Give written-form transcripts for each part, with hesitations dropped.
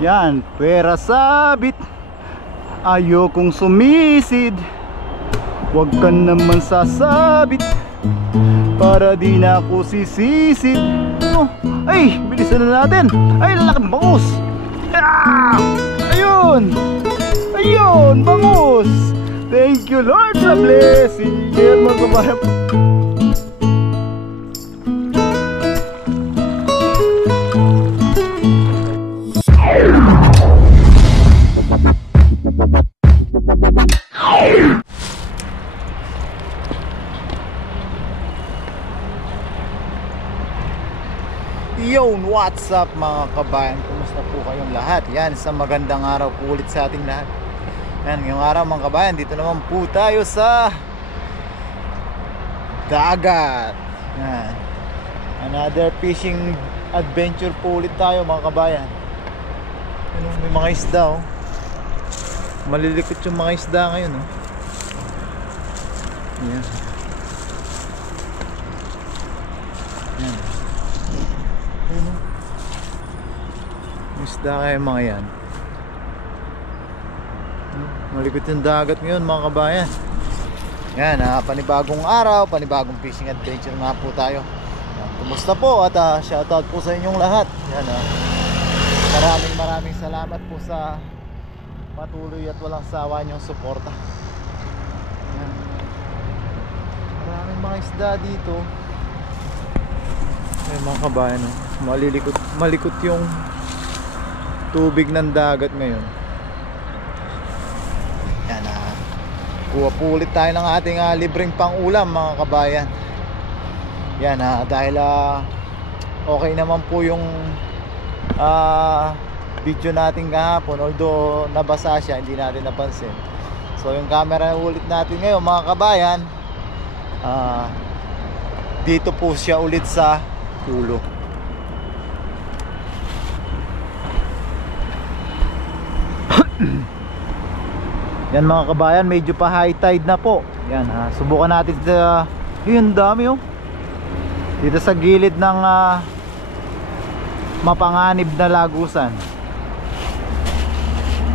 Yan, pera sabit, ayokong sumisid. Huwag ka naman sasabit para di na ako sisisid. Oh, ay, bilisan na natin. Ay, lalaking bangus. Ayun, ayun, bangus. Thank you Lord sa blessing. Yan mga kabayan. Yon, what's up mga kabayan? Kumusta po kayong lahat? Yan, isang magandang araw po ulit sa ating lahat. Yan, ngayong araw mga kabayan, dito naman po tayo sa dagat. Yan, another fishing adventure po ulit tayo mga kabayan. Yan, may mga isda oh. Malilikot yung mga isda ngayon oh. Yan. Yan. Ayun, isda kayo mga yan. Malikot yung dagat ngayon mga kabayan. Yan, panibagong araw, panibagong fishing adventure nga po tayo. Yan, kumusta po at shoutout po sa inyong lahat. Yan, maraming salamat po sa patuloy at walang sawa niyong suporta. Yan. Maraming mga isda dito. Ay mga kabayan, malikot yung tubig ng dagat ngayon. Yan, kuha po ulit tayo ng ating libreng pang-ulam mga kabayan. Yan, dahil okay naman po yung video natin kahapon, although nabasa siya, hindi natin napansin. So yung camera ulit natin ngayon mga kabayan, dito po siya ulit sa ulo. Yan mga kabayan, medyo pa high tide na po. Yan, subukan natin sa yun, dami oh. Dito sa gilid ng mapanganib na lagusan.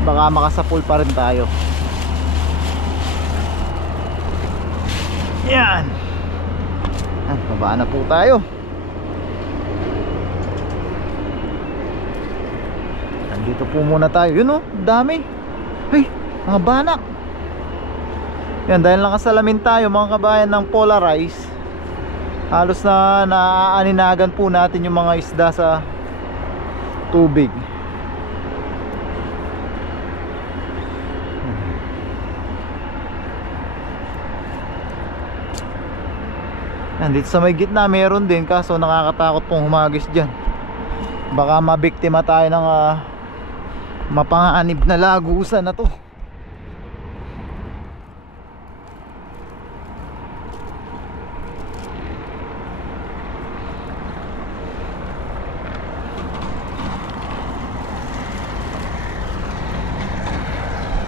Baka makasapul pa rin tayo. Yan. Baba na po tayo. Dito po muna tayo. Yun oh, dami. Hey, mga banak. Yan, dahil nakasalamin tayo mga kabayan ng Polarized, halos na naaaninagan po natin yung mga isda sa tubig. Yan, dito sa may gitna meron din, kaso nakakatakot pong humagis dyan. Baka mabiktima tayo ng mapanganib na lagusan na to.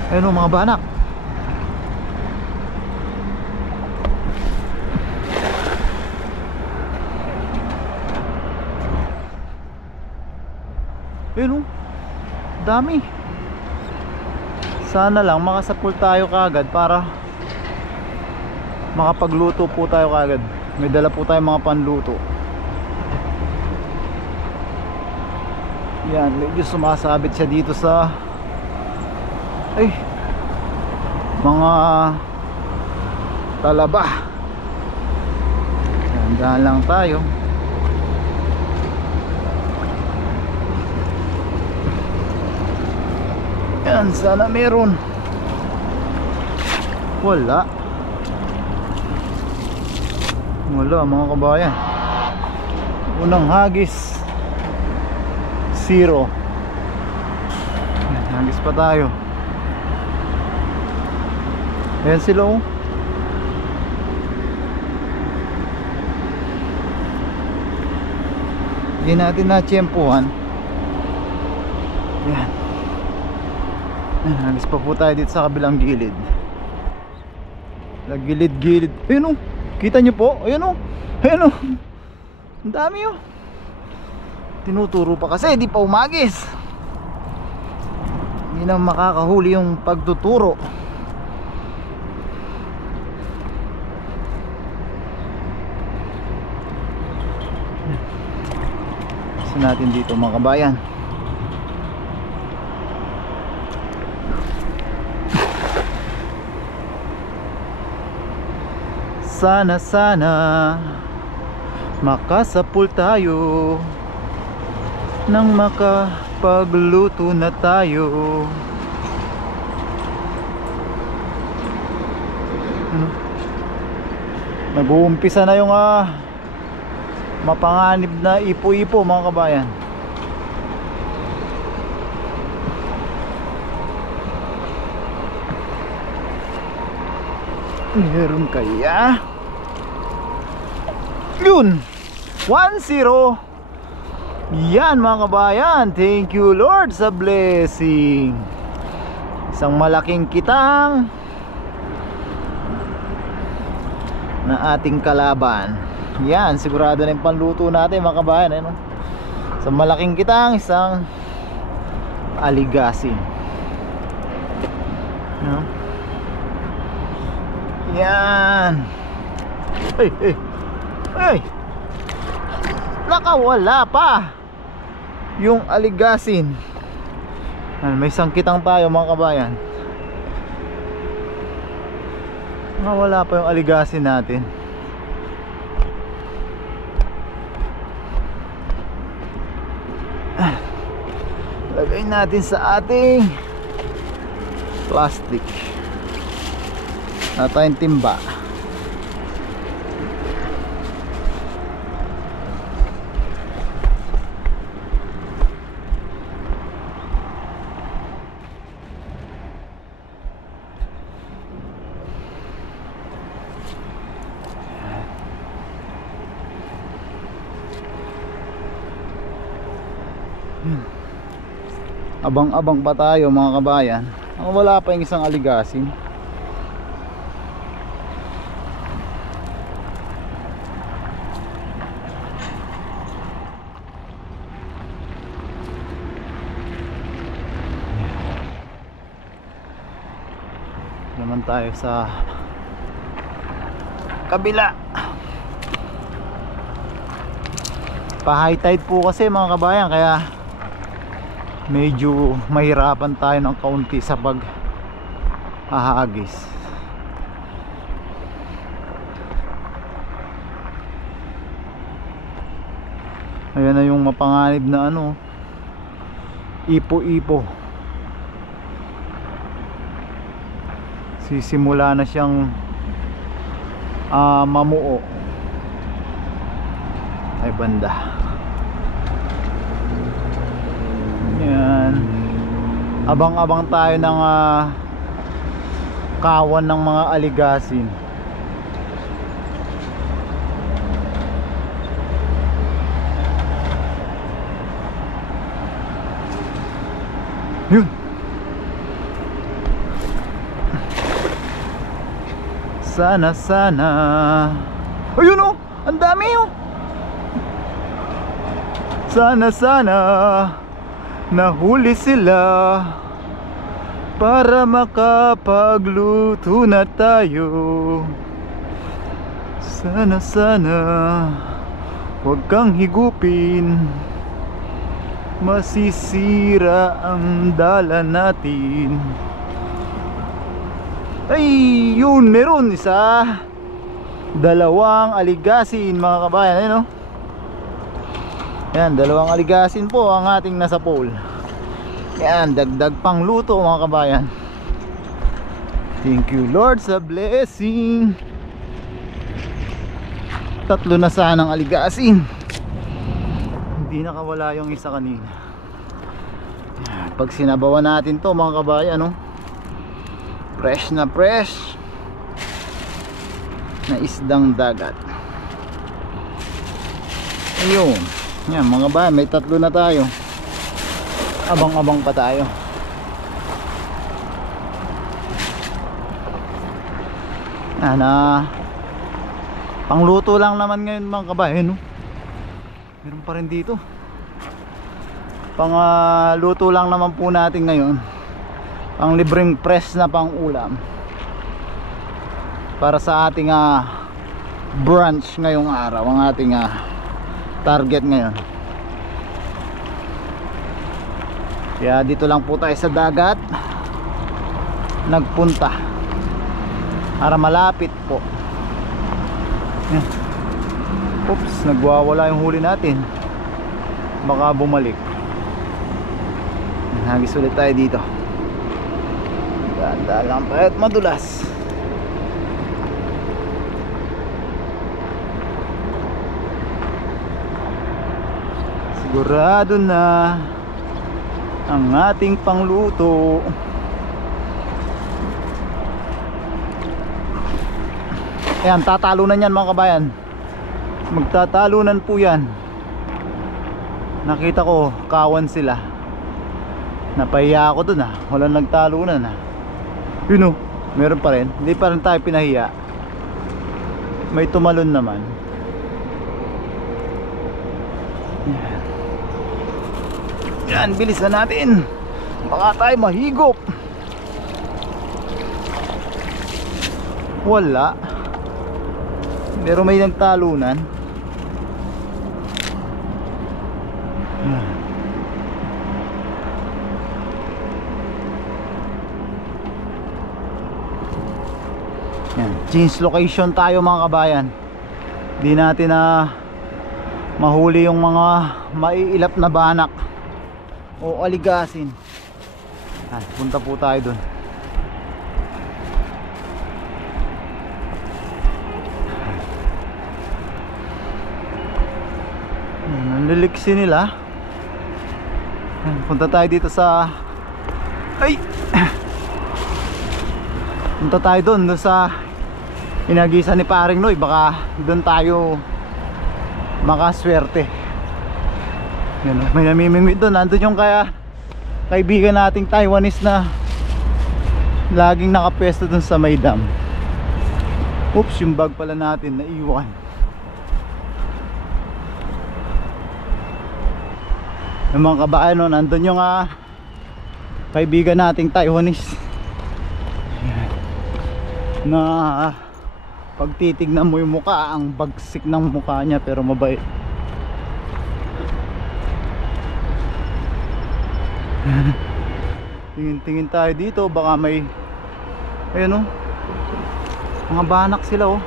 Ayun o mga banak. Ayun o, dami. Sana lang makasapul tayo kagad para makapagluto po tayo kagad. May dala po tayo mga panluto. Yan, medyo sumasabit siya dito sa mga talaba. Dahan lang tayo. Yan, sana meron. Wala mga kabayan. Unang hagis 0. Yan, hagis pa tayo. Ayan sila oh. Hindi natin na-tiyempuhan. Yan. Hagis pa po tayo dito sa kabilang gilid. Gilid-gilid. Ayun oh. Kita nyo po? Ayun oh. Ayun oh. Ang dami oh. Tinuturo pa kasi, di pa umagis. Hindi na makakahuli yung pagtuturo. Isa natin dito mga kabayan. Sana makasapul tayo nang makapagluto na tayo. Nag-uumpisa na yung mapanganib na ipo-ipo mga kabayan. Meron kaya? Yun! 1-0. Yan mga kabayan. Thank you Lord sa blessing. Isang malaking kitang na ating kalaban. Yan, sigurado na yung panluto natin mga kabayan, ano? Isang malaking kitang, isang aligasin, no? Yan. Ay, nakawala pa yung aligasin. May sangkitang tayo mga kabayan. Nakawala pa yung aligasin natin. Lagay natin sa ating plastic na tayong timba. Abang-abang pa tayo mga kabayan. Wala pa yung isang aligasin. Naman tayo sa kabila. Pa-high tide po kasi mga kabayan, kaya medyo mahirapan tayo ng kaunti sa pag-ahagis. Ayan na yung mapanganib na ipo-ipo. Sisimula na siyang mamuo. Ay banda. Yan. Abang-abang tayo ng kawan ng mga aligasin. Yun. Sana. Ayun ang dami Sana nahuli sila para makapagluto na tayo. Sana huwag kang higupin, masisira ang dala natin. Ay, yun, meron isa, dalawang aligasin mga kabayan, Yan, dalawang aligasin po ang ating nasa pool. Yan, dagdag pang luto mga kabayan. Thank you Lord sa blessing. 3 na sanang aligasin. Hindi nakawala yung isa kanina. Pag sinabawan natin to mga kabayan, fresh na isdang dagat. Ayun. Yan mga kabayan, may 3 na tayo. Abang-abang pa tayo. Pangluto lang naman ngayon mga kabayan, meron pa rin dito. Pangluto lang naman po natin ngayon. ang libreng press na pang ulam para sa ating brunch ngayong araw, ang ating target ngayon. Kaya dito lang po tayo sa dagat nagpunta para malapit po. Yan. Oops, nagwawala yung huli natin, baka bumalik. Hagis ulit tayo dito. Ganda lang tayo at madulas. Sigurado na ang ating pangluto. Ayan, tatalunan yan mga kabayan. Magtatalunan po yan. Nakita ko kawan sila. Napahiya ako dun walang nagtalunan Yun meron pa rin. Hindi pa rin tayo pinahiya. May tumalon naman. Yan. Yan, bilisan natin. Baka tayo mahigop. Wala. Pero may nagtalunan. Yan. Yan. Change location tayo mga kabayan. Di natin mahuli yung mga maiilap na banak o aligasin. Punta po tayo dun. Nanliliksi nila. Punta tayo dito sa punta tayo dun sa inagisan ni Paring Noy. Baka dun tayo makaswerte. Yan, may namimingwit doon. Nandun yung kaibigan nating Taiwanese na laging nakapwesto doon sa may dam. Oops, yung bag pala natin naiwan. Yung mga kabayan nandun yung kaibigan nating Taiwanese na pag titignan mo yung mukha, ang bagsik ng mukha niya pero mabait. Tingin-tingin tayo dito, baka may ayun mga banak sila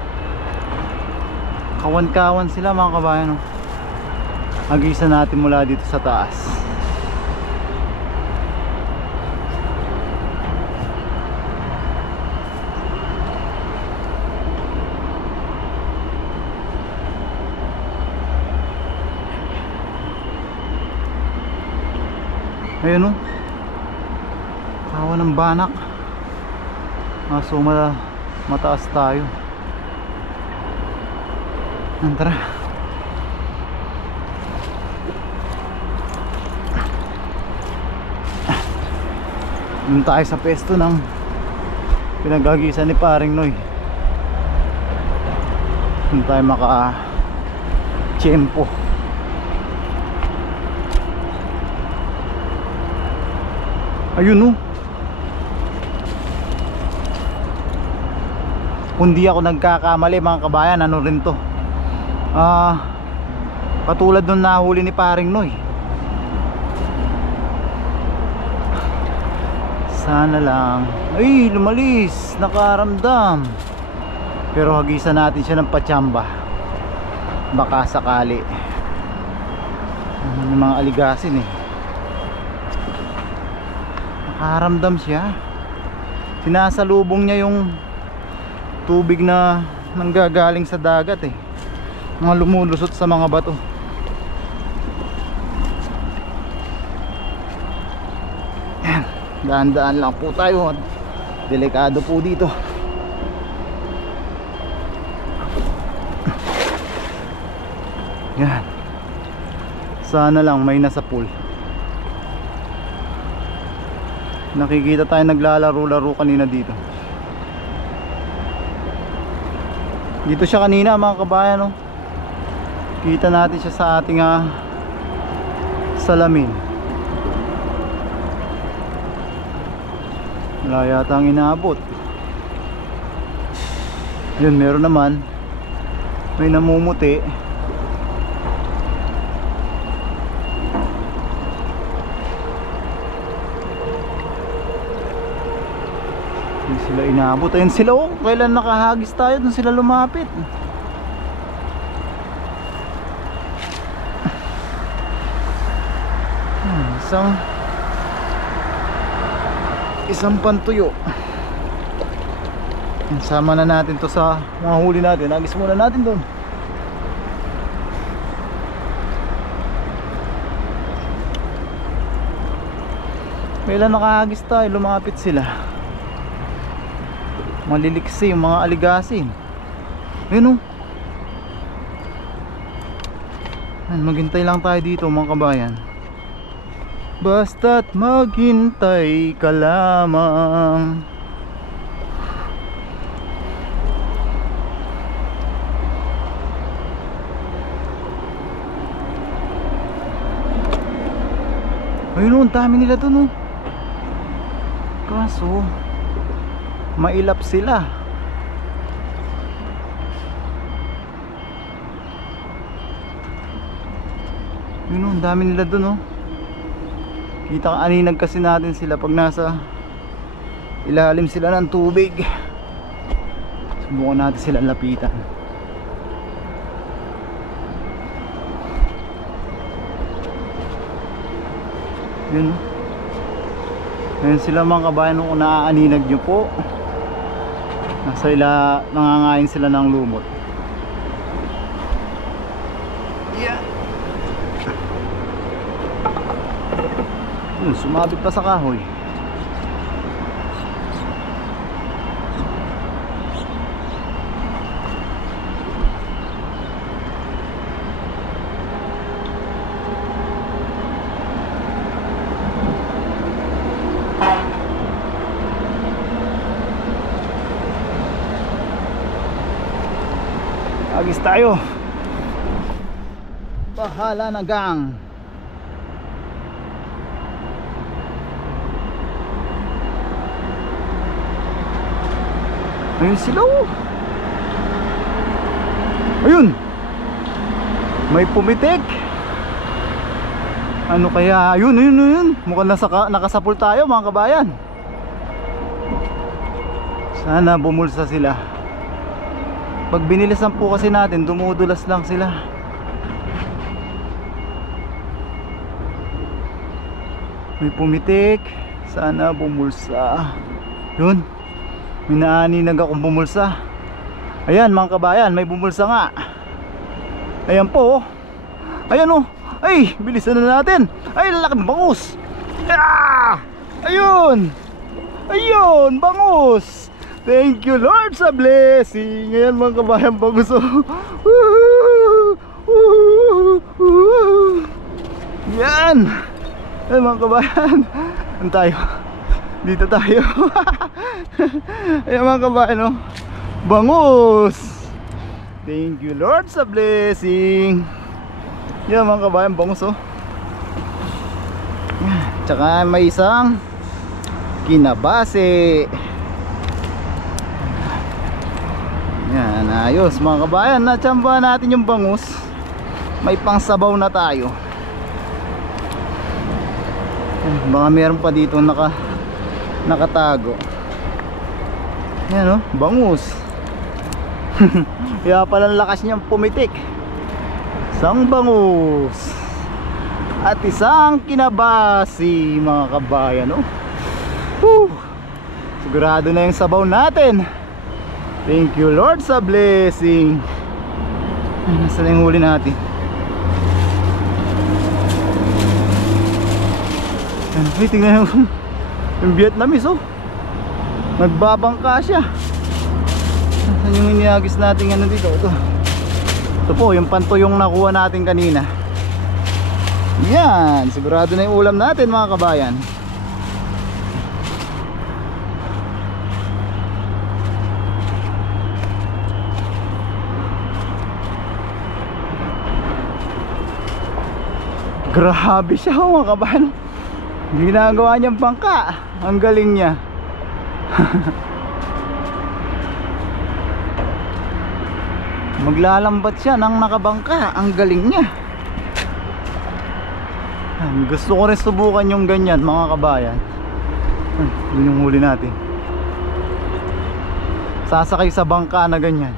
kawan-kawan sila mga kabayan Agisa natin mula dito sa taas. Ayun kawan ng banak. So mataas tayo. Tara. Doon tayo sa pesto ng pinagagisan ni Paring Noy. Doon tayo maka-tiyempo. Ayun kung di ako nagkakamali mga kabayan, ano rin to katulad nung nahuli ni Paring Noy. Sana lang ay lumalis, nakaramdam. Pero hagisan natin siya ng patsamba, baka sakali ng mga aligasin nakaramdam siya. Sinasalubong niya yung tubig na nanggagaling sa dagat mga lumulusot sa mga bato. Yan, daan-daan lang po tayo, delikado po dito. Yan, sana lang may nasa pool. Nakikita tayo naglalaro-laro kanina dito. Dito siya kanina mga kabayan kita natin siya sa ating salamin. Wala yata ang inaabot. Yun, meron naman. May namumuti. Hindi sila inaabot. Ayun sila, oh. Kailan nakahagis tayo, dun sila lumapit. Isang pantuyo. Sama na natin to sa mga huli natin. Agis muna natin doon. Kailan nakahagis tayo, lumapit sila. Maliliksi yung mga aligasin. Ayun, oh. Maghintay lang tayo dito mga kabayan. Basta't maghintay ka lamang. Ayun, ang dami nila dun, oh. Kaso mailap sila. Ayun, ang dami nila dun, oh. Kita ka, aninag kasi natin sila pag nasa ilalim sila ng tubig. Subukan natin sila lapitan. Yun. Ayun sila mga kabayan, kung naaaninag nyo po. Nasa nangangain sila ng lumot. Yeah. Sumabit pa sa kahoy. Agis tayo. Bahala na gang. Ayun sila, oh. Ayun. May pumitik. Ano kaya? Ayun. Mukhang nakasapul tayo mga kabayan. Sana bumulsa sila. Pag binilisan po kasi natin, dumudulas lang sila. May pumitik. Sana bumulsa. Yun. Minaaninag akong bumulsa. Ayan mga kabayan, may bumulsa nga. Ayan po, oh. Ayan, oh. Ay, bilisan na natin. Ay, lalaking bangus. Ah! Ayun. Ayun, bangus. Thank you Lord sa blessing. Ayan mga kabayan, bangus, oh. Yan. Ayan mga kabayan. Ano tayo? Dito tayo. Ayan mga kabayan, oh. Bangus. Thank you Lord sa blessing. Yan mga kabayan, bangus, oh. Tsaka may isang kinabase. Yan, ayos mga kabayan. Natsambahan natin yung bangus. May pangsabaw na tayo. Baka meron pa dito nakatago. Yan, oh, bangus. Kaya palang lakas niyang pumitik. Isang bangus at isang kinabasi mga kabayan, oh. Sigurado na yung sabaw natin. Thank you Lord sa blessing. Nasaan na yung huli natin? Ay, tingnan yung Vietnamese, oh. Nagbabangka siya. Saan yung iniagis natin ano dito? Ito po, yung pantuyong nakuha natin kanina. Yan, sigurado na yung ulam natin mga kabayan. Grabe siya, mga kabayan. Ginagawa niyang bangka. Ang galing niya. Maglalambat siya ng nakabangka. Ang galing niya. Gusto ko rin subukan yung ganyan mga kabayan. Yun yung huli natin. Sasakay sa bangka na ganyan.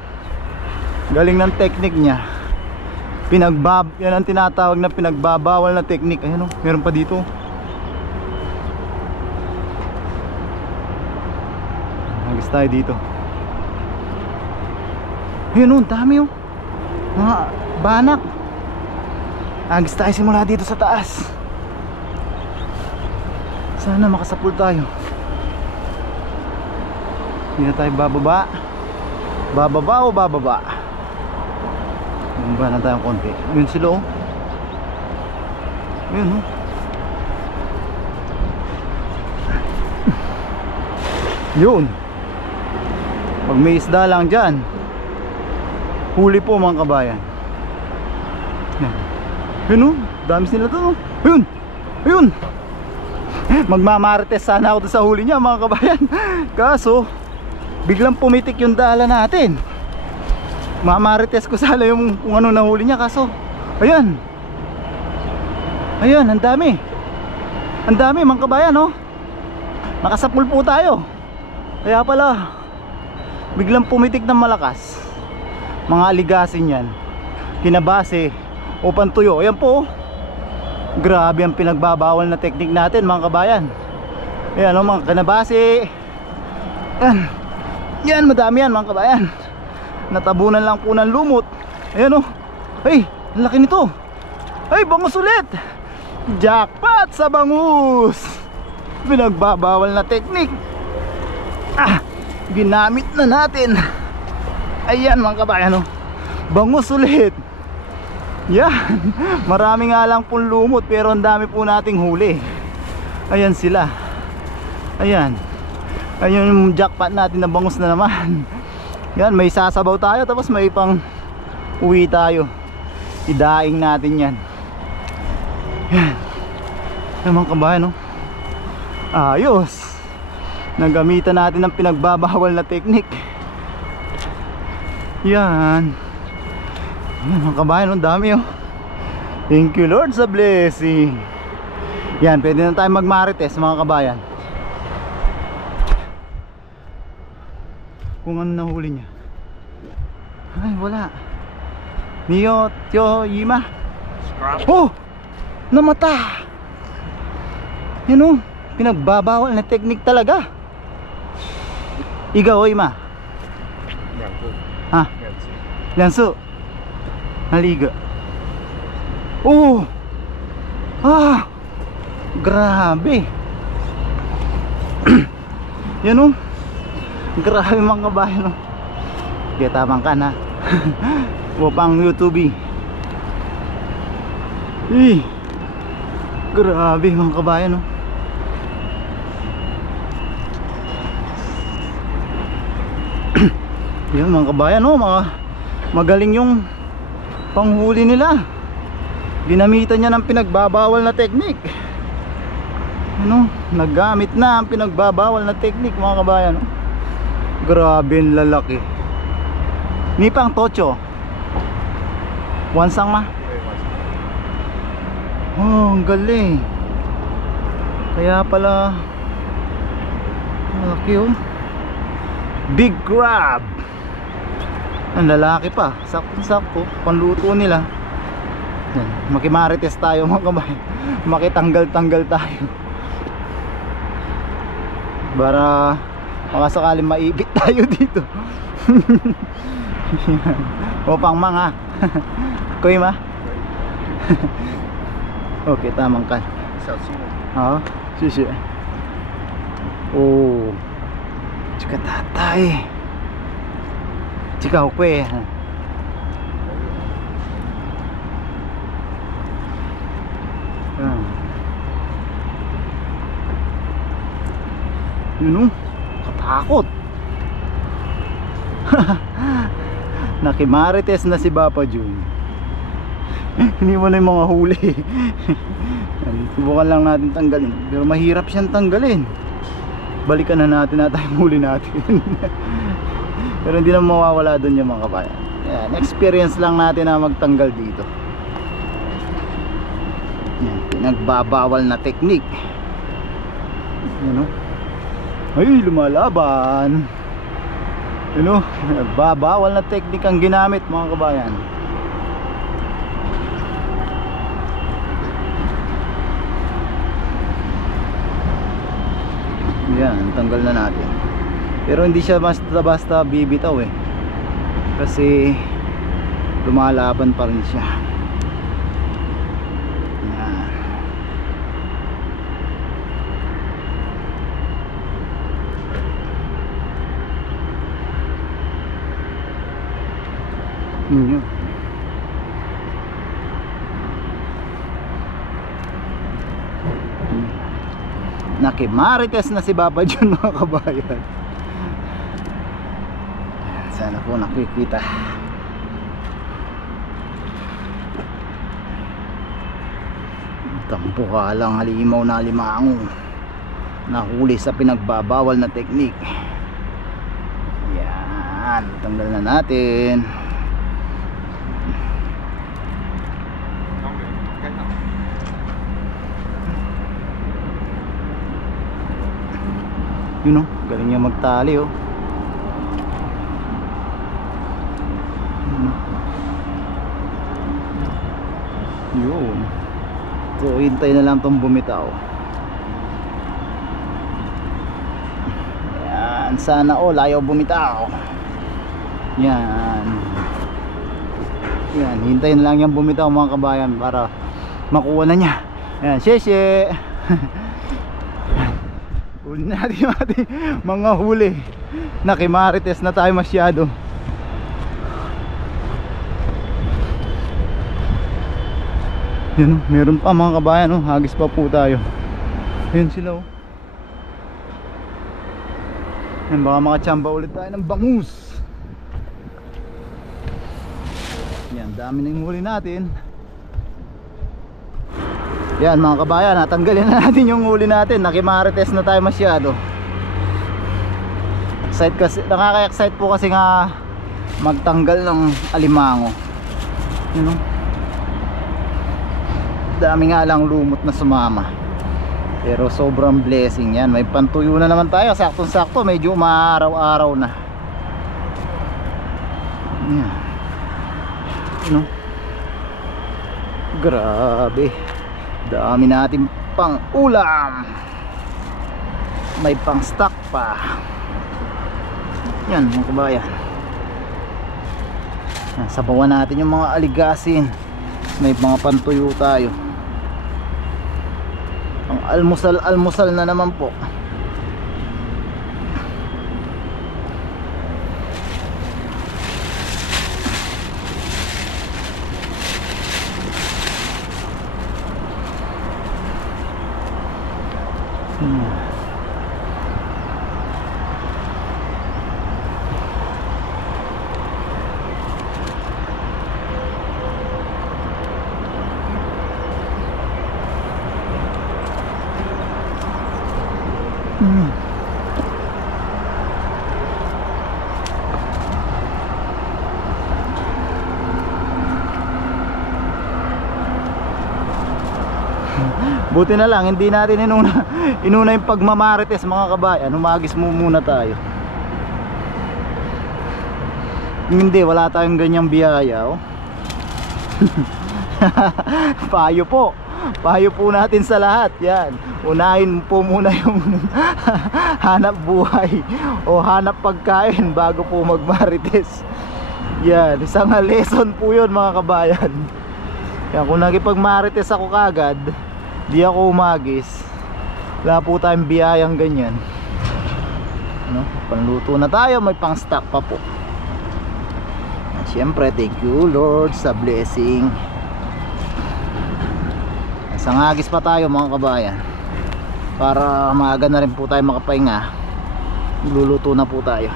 Galing ng technique niya. Yan ang tinatawag na pinagbabawal na technique. Ayan o, meron pa dito. Hagis tayo dito. Ayun o, dami o. Mga banak. Hagis tayo simula dito sa taas. Sana makasapul tayo. Hindi na tayo bababa. Bababa o bababa? Bumaba na tayo konti. Ayun sila o. Ayun o. Yun. Pag may isda lang dyan, huli po mga kabayan. Ayun o. Dami sila to. Ayun. Ayun. Magmamarites sana ako sa huli niya mga kabayan. Kaso biglang pumitik yung dala natin. Mamarites ko sana yung kung ano nahuli niya. Kaso ayan. Ayan, ang dami. Ang dami mga kabayan oh. Nakasapul po tayo. Kaya pala biglang pumitik ng malakas. Mga aligasin yan. Kinabase o pantuyo. Ayan po. Grabe ang pinagbabawal na technique natin mga kabayan. Ayan o mga kanabasi. Yan. Yan, madami yan mga kabayan. Natabunan lang po ng lumot. Ayan o. Ay, ang laki nito. Ay, bangus ulit. Jackpot sa bangus. Pinagbabawal na technique. Ginamit na natin. Ayan mga kabayan o. Bangus ulit. Yan. Marami nga lang pong lumot pero ang dami po nating huli. Ayan sila. Ayan. Ayun yung jackpot natin na bangus na naman. Yan, may sasabaw tayo tapos may pang uwi tayo. Idaing natin yan. Yan. Naman kabayan no? Ayos. Nagamitan natin ng pinagbabawal na technique. Yan. Mga kabayan, ang dami oh. Thank you Lord sa blessing. Yan, pwede na tayo magmarites mga kabayan. Kung ano nahuli niya. Ay, wala. Niyo, Tyo, Yima. Oh! Namata! Yan oh, pinagbabawal na technique talaga. Ikaw, Yima. Ha? Lanso. Naliga. Oh! Grabe. Yan oh. Grabe mga kabayan oh. Kaya tamang ka na. Wapang YouTube. Grabe mga kabayan oh. Yan mga kabayan oh, mga magaling yung panghuli nila. Ginamitan niya ng pinagbabawal na technique. Ano, naggamit na ang pinagbabawal na technique mga kabayan. Grabe ang lalaki. Ni pang tocho. Wansang ma. Oh, ang galing. Kaya pala malaki oh. Big crab. Ang lalaki pa, sakto-sakto, panluto nila. Yan, makimarites tayo mga kabayan. Makitanggal-tanggal tayo. Para makasakaling maibit tayo dito. O pang mga. Kuy ma. Okay, tamang ka. Oo, sisi. Oh. Chika tatay. Chika hukwe. Yun oh, katakot. Nakimarites na si Papa Jun. Hindi mo na yung mga huli. Subukan lang natin tanggalin. Pero mahirap siyang tanggalin. balikan na natin na tayong huli natin. Pero hindi na mawawala dun yung mga kabayan. Yan, experience lang natin na magtanggal dito. Yan, pinagbabawal na technique. Yan, ay, lumalaban. Yan, nagbabawal na technique ang ginamit mga kabayan. Yan, tanggal na natin. Pero hindi siya basta bibitaw eh, kasi lumalaban pa rin siya. Yan. Yun. Nakimarites na si Papa John mga kabayan. Sana po nakikita. Tampo ka lang halimaw na limango, nahuli sa pinagbabawal na teknik. Yan, tanggal na natin. Yun o, galing niya magtali o. Yun. So hintay na lang itong bumitaw. Yan, sana all ayaw bumitaw. Yan. Yan, hintay na lang yung bumitaw mga kabayan para makuha na niya. Yan, sheshe. Huli natin yung ating mga huli. Nakimarites na tayo masyado. Yun, meron pa mga kabayan, hagis pa po tayo. Ayun sila oh. Yan, baka makachamba ulit tayo ng bangus. Yan, dami na yung huli natin. Yan mga kabayan, natanggalin na natin yung huli natin. Nakimarites na tayo masyado. Excite kasi, nakaka-excite po kasi nga magtanggal ng alimango. Yun, dami nga lang lumot na sumama, pero sobrang blessing yan. May pantuyo na naman tayo, saktong sakto, medyo umaaraw-araw na. Yan. Grabe, dami natin pang ulam, may pang stock pa. Yan mga kabayan, sabawan natin yung mga aligasin. May mga pantuyo tayo. Ang almusal na naman po. Buti na lang hindi natin inuna yung pagmamarites mga kabayan. Humagis muna tayo. Hindi, wala tayong ganyang biyaya oh. Payo po natin sa lahat. Yan, unahin po muna yung hanap buhay o hanap pagkain bago po magmarites. Yan, isang lesson po yun mga kabayan. Yan, kung nakipagmarites ako kagad, di ako umagis, wala po tayong biyayang ganyan. Panluto na tayo, may pang stock pa po. Siyempre, thank you Lord sa blessing. Isang agis pa tayo mga kabayan, para maaga na rin po tayo makapahinga. Luluto na po tayo.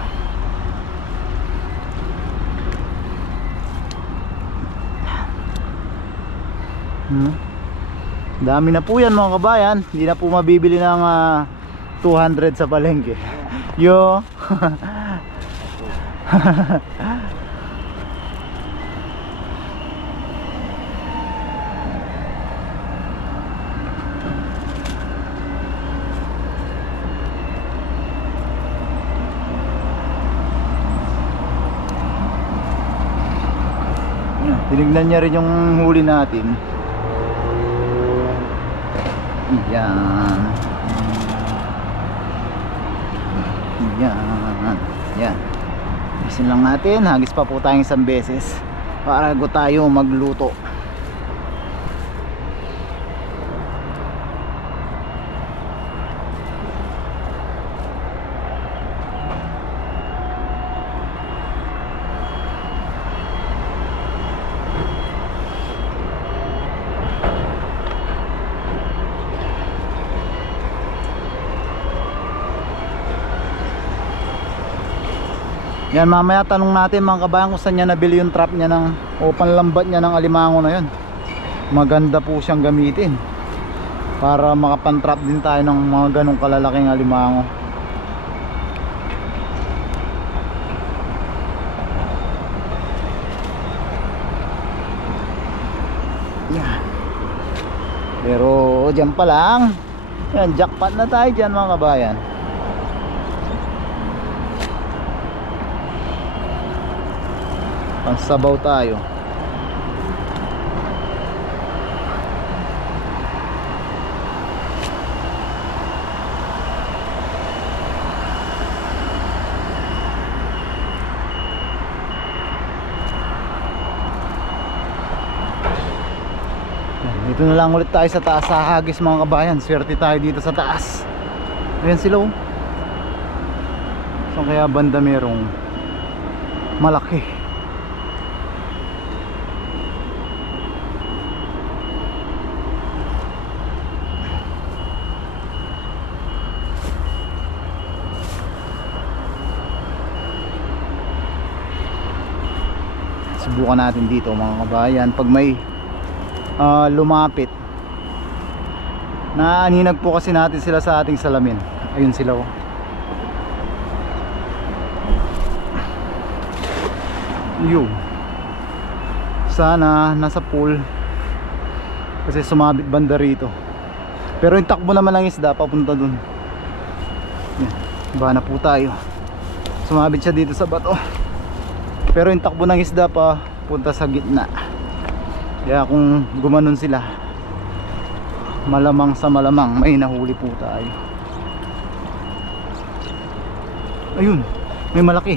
Dami na po yan mga kabayan. Hindi na po mabibili ng 200 sa palengke. Yo. Tinignan niya rin yung huli natin. Yan. Yan. Yan. Isin lang natin. Hagis pa po tayong isang beses para bago tayo magluto. Yan, mamaya tanong natin mga kabayan kung saan niya nabili yung trap niya o panlambat niya ng alimango na yun. Maganda po siyang gamitin para makapantrap din tayo ng mga ganong kalalaking alimango. Yan. Pero dyan pa lang. Yan, jackpot na tayo dyan mga kabayan. Pansabaw tayo. Dito na lang ulit tayo sa taas sa Hagis mga kabayan. Swerte tayo dito sa taas. Ayan sila oh. So kaya banda merong malaki. Subukan natin dito mga kabayan pag may lumapit. Naaninag po kasi natin sila sa ating salamin. Ayun sila oh. Yun. Sana nasa pool kasi sumabit banda rito. Pero yung takbo naman ng isda papunta dun. Yan. Iba na po tayo. Sumabit siya dito sa bato. Pero yung takbo ng isda pa punta sa gitna. Kaya kung gumanon sila, malamang sa malamang may nahuli po tayo. Ayun, may malaki.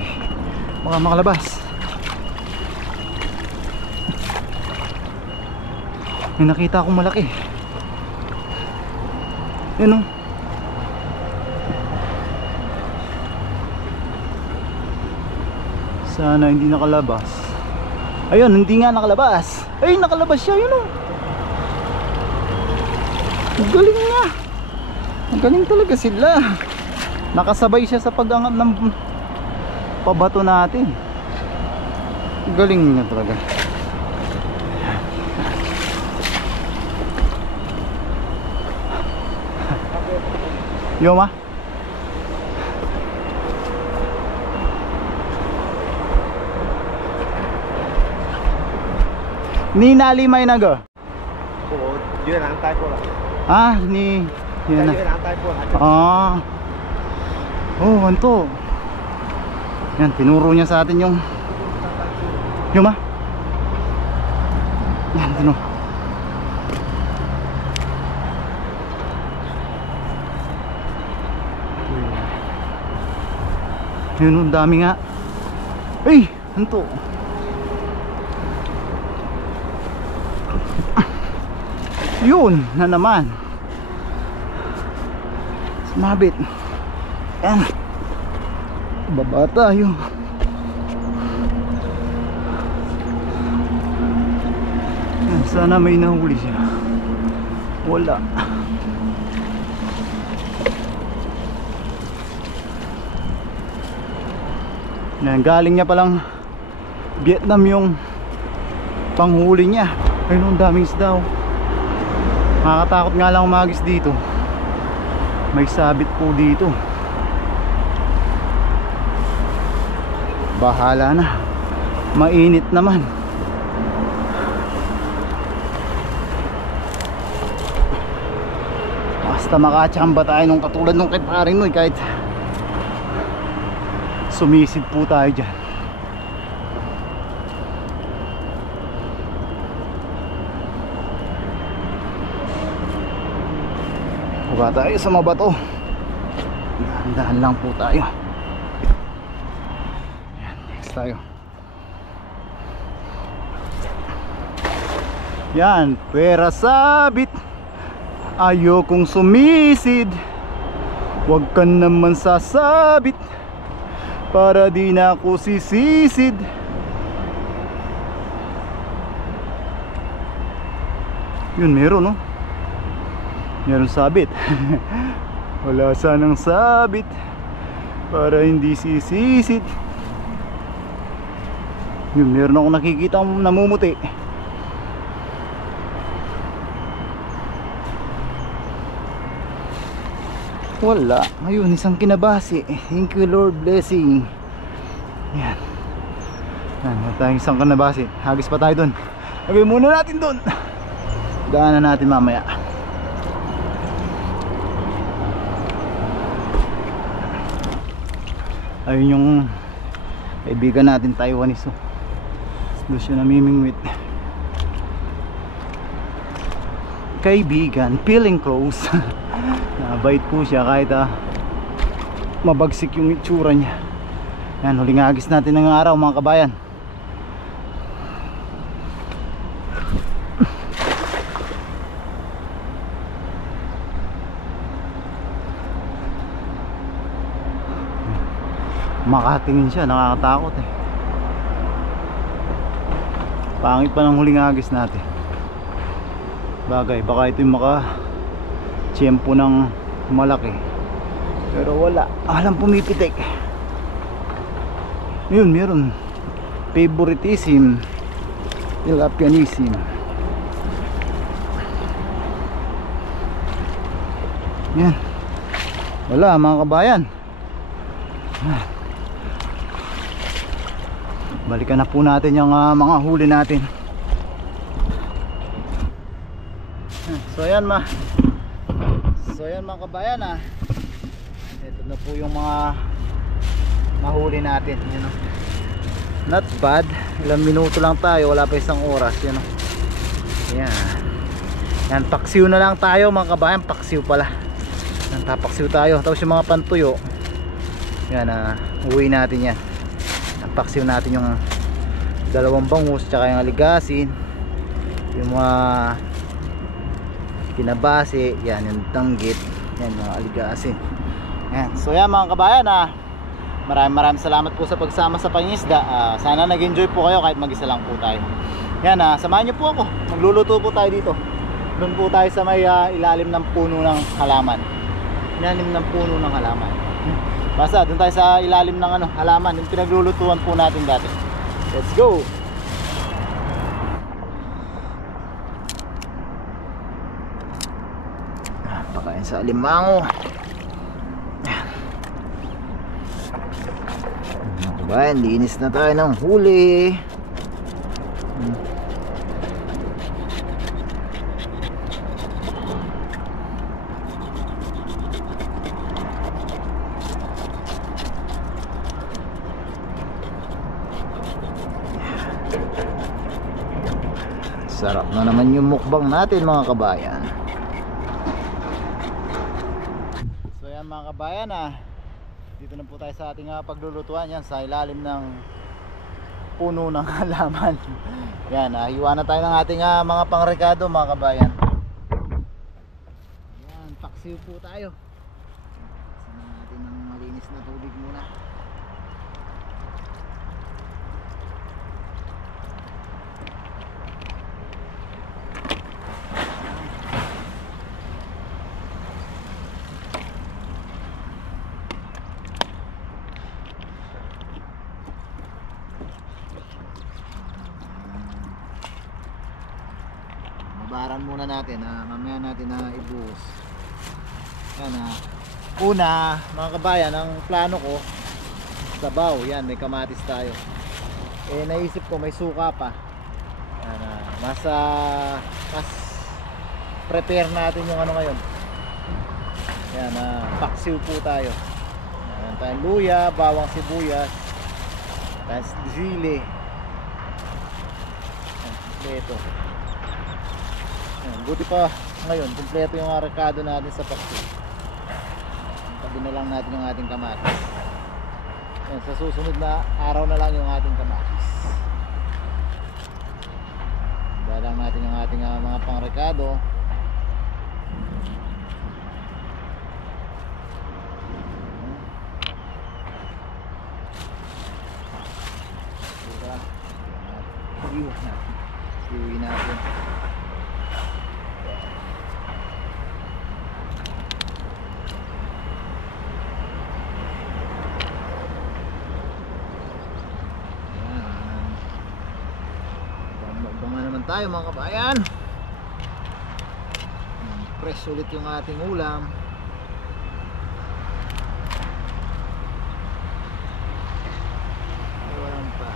Baka makalabas. May nakita akong malaki. Yan o. Sana hindi nakalabas. Ayun, hindi nga nakalabas. Ay, nakalabas siya, yun o. Ang galing nga. Ang galing talaga sila. Nakasabay siya sa pag-angat ng pabato natin. Ang galing nga talaga. Yo ma. Ni nalimay na go. Ah, ni yan na. Ah. Oh, anto. Yan, tinuro niya sa atin yung ma. Yan, tinuro. Yun, ang dami nga. Ay, anto. Yun na naman. Sumabit. Yan. Baba tayo. Yan, sana may nahuli siya. Wala. Yan, galing niya palang Vietnam yung panghuli niya. Ayun, ang daming isda oh. Nakakatakot nga lang umagis dito. May sabit po dito. Bahala na. Mainit naman. Basta makachamba tayo nung katulad nung kay paring Noy, kahit sumisid po tayo dyan. Huwag tayo sa mabato. Dahan-dahan lang po tayo. Ayan, next tayo. Yan, pera sabit. Ayokong sumisid. Huwag ka naman sasabit para di na ako sisisid. Yun, meron no? Meron sabit. Wala sanang sabit para hindi sisisid. Yun, meron akong nakikita namumuti. Wala. Ayun, isang kinabasi. Thank you Lord, blessing. Yan. Yan, tayong isang kinabasi. Hagis pa tayo dun. Lagay muna natin dun. Daanan natin mamaya. Ayun yung kaibigan natin Taiwanese. Doon siya namimingwit. Kaibigan, feeling close. Nabait po siya kahit mabagsik yung itsura niya. Yan, huling agis natin ng araw mga kabayan. Makatingin siya, nakakatakot eh. Pangit pa ng huling agis natin. Bagay, baka ito yung tiyempo ng malaki, pero wala, alam pumipitik. Yun, meron favoritism, tilapianism. Yan, wala mga kabayan. Balikan na po natin yung mga huli natin. So ayan mga kabayan ito na po yung mga nahuli natin. Yan, not bad, ilang minuto lang tayo, wala pa isang oras. Yan, yan, paksiw na lang tayo mga kabayan. Paksiw pala, yan, tapaksiw tayo. Tapos yung mga pantuyo yan, uwi natin yan. Paksiw natin yung dalawang bangus tsaka yung aligasin, yung mga kinabasi, yan yung tanggit, yan mga aligasin. Yan. So yan mga kabayan, maraming salamat po sa pagsama sa pangingisda. Sana nag-enjoy po kayo kahit mag-isa lang po tayo. Yan, samahan niyo po ako, magluluto po tayo dito. Doon po tayo sa may ilalim ng puno ng halaman. Ilalim ng puno ng halaman. Basta doon tayo sa ilalim ng halaman, yung pinaglulutuan po natin dati. Let's go. Pakain sa alimango. Bayan, linis na tayo ng huli. Sarap na naman yung mukbang natin mga kabayan. So yan mga kabayan, dito na po tayo sa ating paglulutuan. Yan, sa ilalim ng puno ng halaman. Yan, hiwa na tayo ng ating mga pangrekado mga kabayan. Yan, paksiw po tayo. Samahan natin ng malinis na tubig muna. Baran muna natin, mamaya natin ibuhos. Yan, Una, mga kabayan, ang plano ko sabaw, yan, may kamatis tayo. Eh naisip ko may suka pa. Yan, mas prepare natin yung ano ngayon. Yan, paksiw po tayo. Yan tayong luya, bawang sibuyas, tapos sili. Yan, kompleto. Yan, buti pa ngayon, kompleto yung rekado natin sa paksiw. Tabi na lang natin yung ating kamatis. Yan, sa susunod na araw na lang yung ating kamatis. Dalang natin yung ating mga pangrekado. Siwi natin. Banga naman tayo mga kabayan. Fresh ulit yung ating ulam. Walang pa.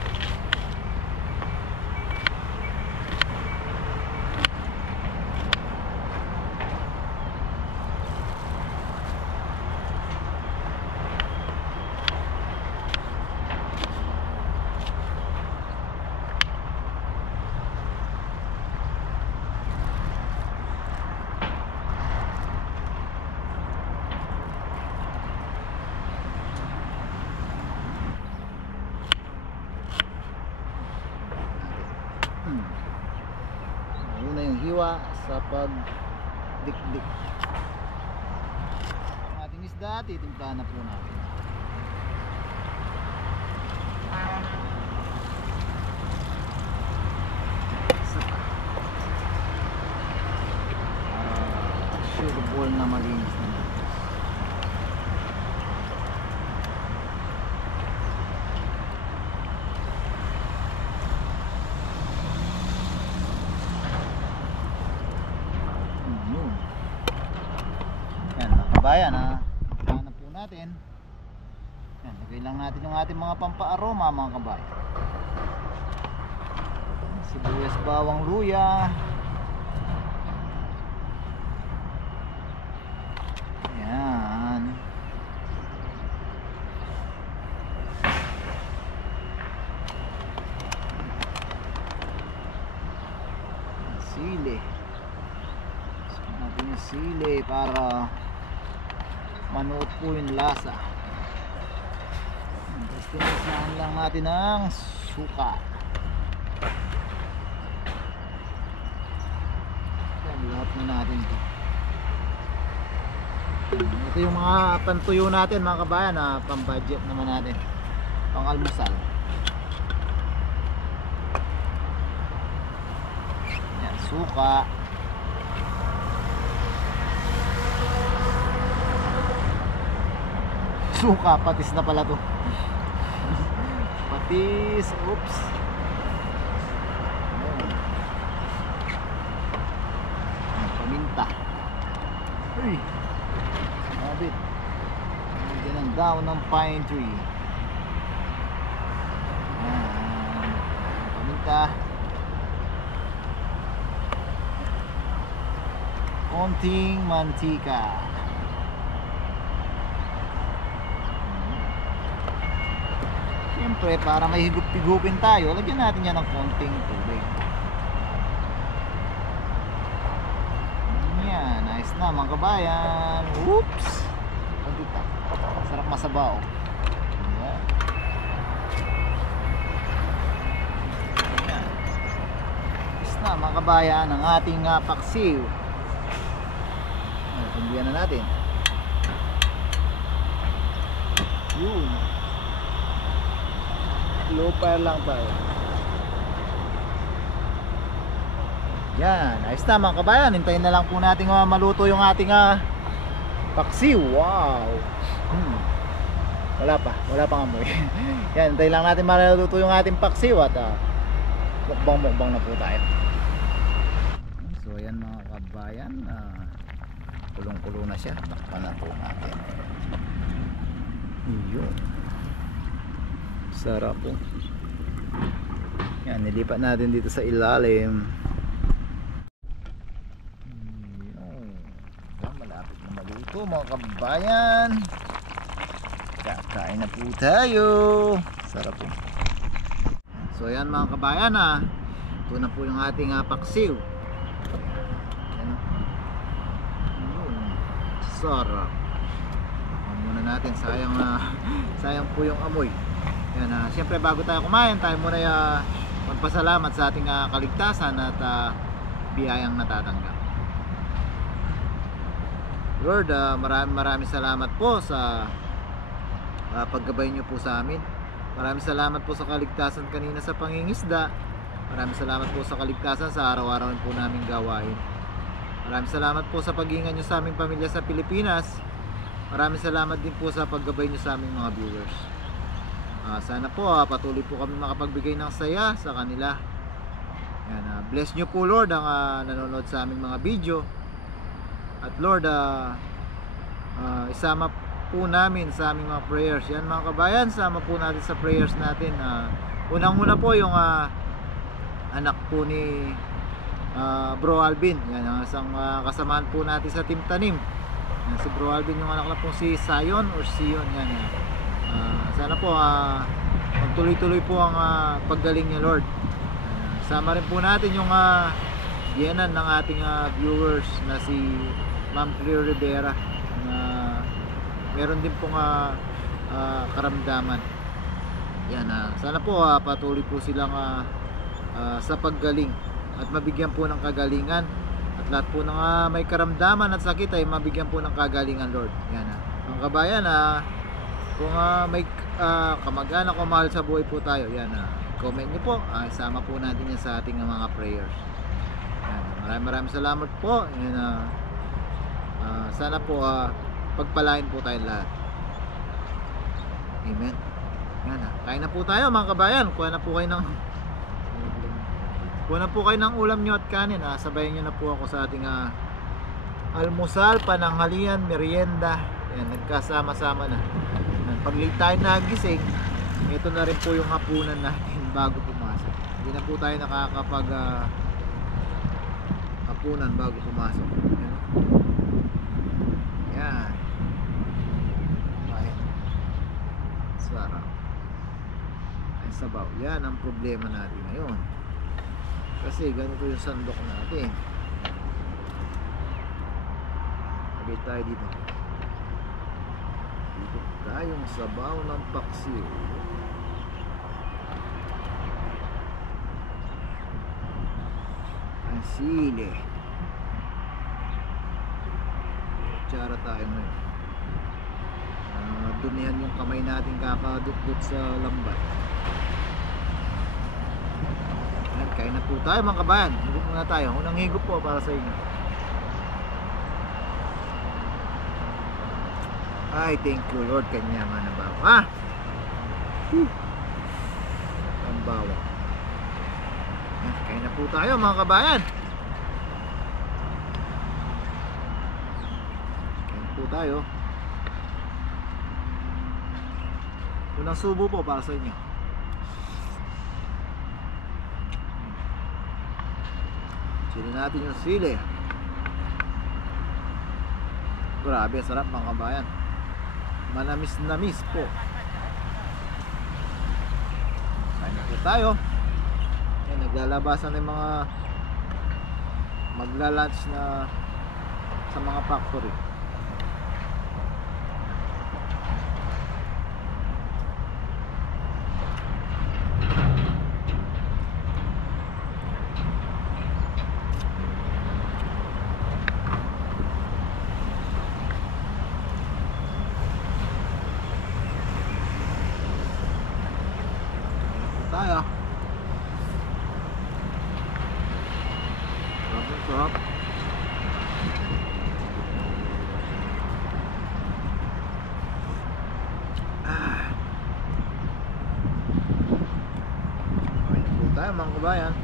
Una yung hiwa sa pagdikdik. Ang ating isda, titimplahan na po natin. Isa pa. Sure ball na malinis na. Bayan na po natin. Yan, lagay lang natin yung ating mga pampaaroma mga kabayan. Sibuyas, bawang, luya. Yan. Sili. Gusto natin yung sili para manuot po yung lasa. Tapos tinasahan lang natin ng suka. Yan, lahat na natin ito. Ito yung mga pantuyo natin mga kabayan, pang budget naman natin, pang almusal. Yan, suka. Suka, patis na pala to. Patis, oops. Paminta. Uy, mabit. Lagyan ng daon ng pine tree. Paminta. Konting mantika. Siyempre, para may higup-higupin tayo, lagyan natin yan ng konting tubig. Yan, nice na mga kabayan. Oops! Sarap masabaw. Yan. Yan. Nice na mga kabayan ang ating paksiw. Sundihan na natin. Yun. Low fire lang tayo. Yan, ayos na mga kabayan. Hintayin na lang po natin maluto yung ating paksiw. Wow. Wala pang amoy. Yan, hintayin lang natin maluto yung ating paksiw at mukbang na po tayo. So ayan mga kabayan, kulong-kulo na siya. Takpan na po natin. Yun, sarap po. Yan, nilipat natin dito sa ilalim. Yun, malapit na maluto mga kabayan. Kakain na po tayo. Sarap po. So yan mga kabayan, ito na po yung ating paksiw. Yan, yun, sarap. Muna natin, sayang po yung amoy. Yan, siyempre bago tayo kumain, tayo muna magpasalamat sa ating kaligtasan at biyayang natatanggap. Lord, maraming salamat po sa paggabay nyo po sa amin. Maraming salamat po sa kaligtasan kanina sa pangingisda. Maraming salamat po sa kaligtasan sa araw-araw po naming gawain. Maraming salamat po sa pag-iingat nyo sa aming pamilya sa Pilipinas. Maraming salamat din po sa paggabay nyo sa aming mga viewers. Sana po patuloy po kami makapagbigay ng saya sa kanila. Yan, bless nyo po Lord ang nanonood sa aming mga video. At Lord, isama po namin sa aming mga prayers. Yan mga kabayan, sama po natin sa prayers natin. Unang-una po yung anak po ni Bro Alvin. Yan ang isang kasamaan po natin sa Team Tanim. Yan, si Bro Alvin, yung anak na po si Sion or Sion. Yan, sana po magtuloy-tuloy po ang paggaling niya Lord. Sama rin po natin yung yenan ng ating viewers na si Ma'am Cleo Rivera na meron din pong karamdaman. Yan, sana po patuloy po silang sa paggaling at mabigyan po ng kagalingan, at lahat po ng may karamdaman at sakit ay mabigyan po ng kagalingan Lord. Yan, mga kabayan, kung may kamag-anak o mahal sa buhay po tayo, yan, comment nyo po, isama po natin yan sa ating mga prayers. Yan, maraming salamat po. Yan, sana po pagpalain po tayo lahat. Amen. Yan, kain na po tayo mga kabayan. Kuha na po kayo ng ulam nyo at kanin. Sabayan nyo na po ako sa ating almusal, pananghalian, merienda. Yan, nagkasama-sama na. Pag late tayo nagising, ito na rin po yung hapunan natin bago pumasok. Hindi na po tayo nakakapag hapunan bago pumasok. Yan. Ayan. Sarap. Ay, sabaw. Yan ang problema natin ngayon. Kasi ganito yung sandok natin. Sabit tayo dito. Dito tayong sabaw ng paksiw. Ang sili. Kutsara tayo ngayon. Dunihan yung kamay natin kakadut-dut sa lambat. Ayan, kain na po tayo mga kabayan. Higop muna tayo. Unang higop po para sa inyo. Ay, thank you Lord, kanya man ang bawa. Ang bawa. Ayan, kain na po tayo mga kabayan. Kain po tayo. Unang subo po para sa inyo. Sili natin yung sili. Grabe, sarap mga kabayan. Manamis-namis po. Kain na po tayo. Ayan, naglalabasan na yung mga magla-lunch na sa mga factory. Tayo. Sarap. Kain po tayo mga kabayan.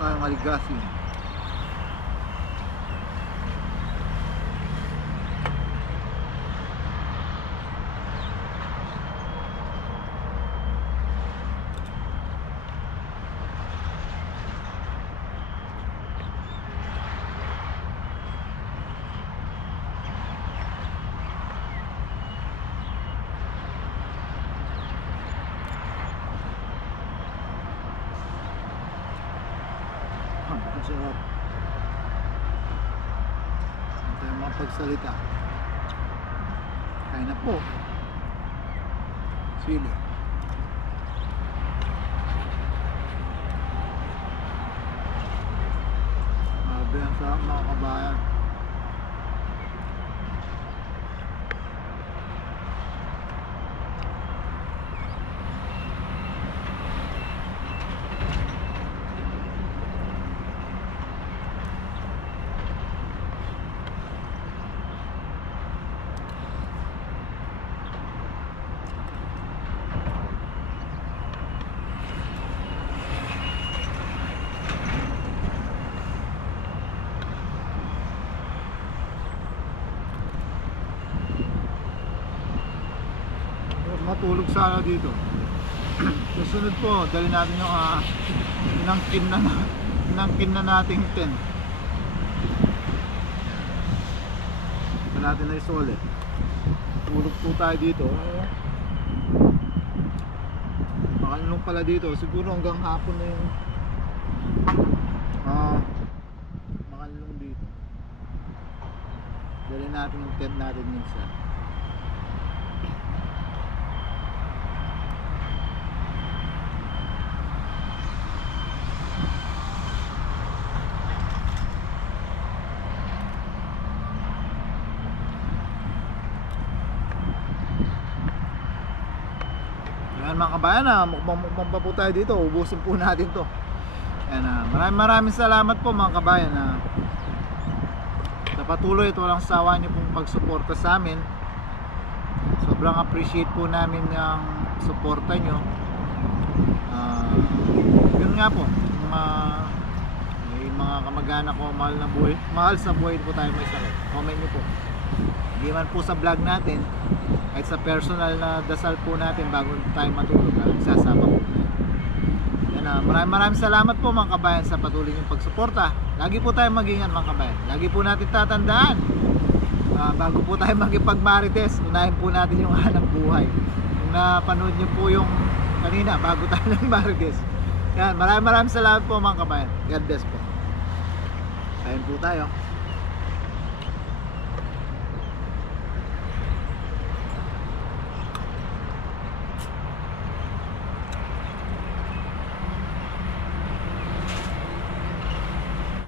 tayong aligasin. Ang sarap. Hindi tayo makapagsalita. Kain na po. Sili. Grabe ang sarap mga kabayan. Matulog sana dito. Susunod po, dali natin yung inangkin na nating tent. Ito natin na isole. Tulog po tayo dito. Makanlong pala dito. Siguro hanggang hapon na yung makanlong dito. Dali natin yung tent natin minsan. Ayan mga kabayan, mukbang pa po tayo dito. Ubusin po natin to. Ayan, maraming salamat po mga kabayan sa patuloy at walang sawa niyo pong pagsuporta sa amin. Sobrang appreciate po namin yung suporta nyo. Yun nga po, may mga kamag-anak ko mahal sa buhay po tayo may sakit. Comment nyo po. Hindi man po sa vlog natin, kahit sa personal na dasal po natin bago tayo matulog, nagsasama po. Yan, maraming salamat po mga kabayan sa patuloy niyong pagsuporta. Lagi po tayo mag-ingat mga kabayan. Lagi po natin tatandaan, bago po tayo magipagmarites, unahin po natin yung hanap buhay. Kung napanood niyo po yung kanina, bago tayo nagmarites. Yan, maraming salamat po mga kabayan. God bless po. Kain po tayo.